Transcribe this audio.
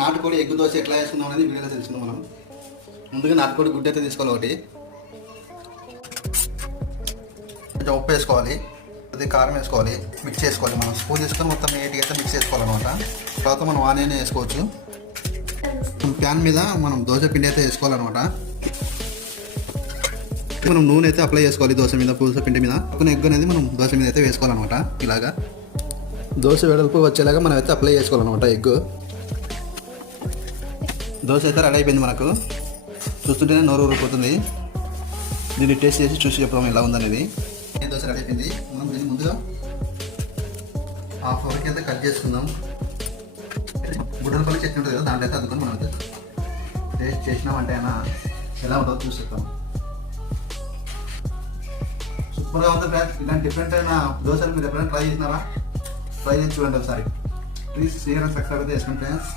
నాటుకోడి ఎగ్ దోశ ఎట్లా వేసుకుందాం అనేది వీడియోలో తెలుసుకుందాం మనం. ముందుగా నాటుకోడి గుడ్డు అయితే తీసుకోవాలి ఒకటి, కొంచెం ఉప్పు వేసుకోవాలి, అది కారం వేసుకోవాలి, మిక్స్ చేసుకోవాలి. మనం స్పూన్ తీసుకొని మొత్తం నీట్గా అయితే మిక్స్ చేసుకోవాలన్నమాట. తర్వాత మనం ఆనియన్ వేసుకోవచ్చు. ప్యాన్ మీద మనం దోశ పిండి అయితే వేసుకోవాలన్నమాట. మనం నూనె అయితే అప్లై చేసుకోవాలి దోశ మీద, దోశ పిండి మీద. కొన్ని ఎగ్ అనేది మనం దోశ మీద అయితే వేసుకోవాలన్నమాట. ఇలాగా దోశ వెడల్పు వచ్చేలాగా మనం అయితే అప్లై చేసుకోవాలన్నమాట ఎగ్. దోశ అయితే రెడీ అయిపోయింది మనకు. చూస్తుంటేనే నోరు ఊరిపోతుంది. దీన్ని టేస్ట్ చేసి చూసి చెప్పడం ఎలా ఉందనేది. దోశ రెడీ అయిపోయింది. మనం దీన్ని ముందుగా హాఫ్ అవర్కి అయితే కట్ చేసుకుందాం. బుడ్డలపల్లి చట్నీ ఉంటుంది కదా, దాంట్లో అయితే అందుకొని మనం అయితే టేస్ట్ చేసినామంటే అయినా ఎలా ఉంటుందో చూసి చెప్తాం. సూపర్గా ఉంది ఫ్రెండ్స్. ఇలాంటి డిఫరెంట్ అయిన దోశలు మీరు ఎప్పుడైనా ట్రై చేసినారా? ట్రై చేసి చూడండి ఒకసారి. ప్లీజ్ షేర్ అండ్ సబ్స్క్రైబ్ అయితే చేసుకోండి ఫ్రెండ్స్.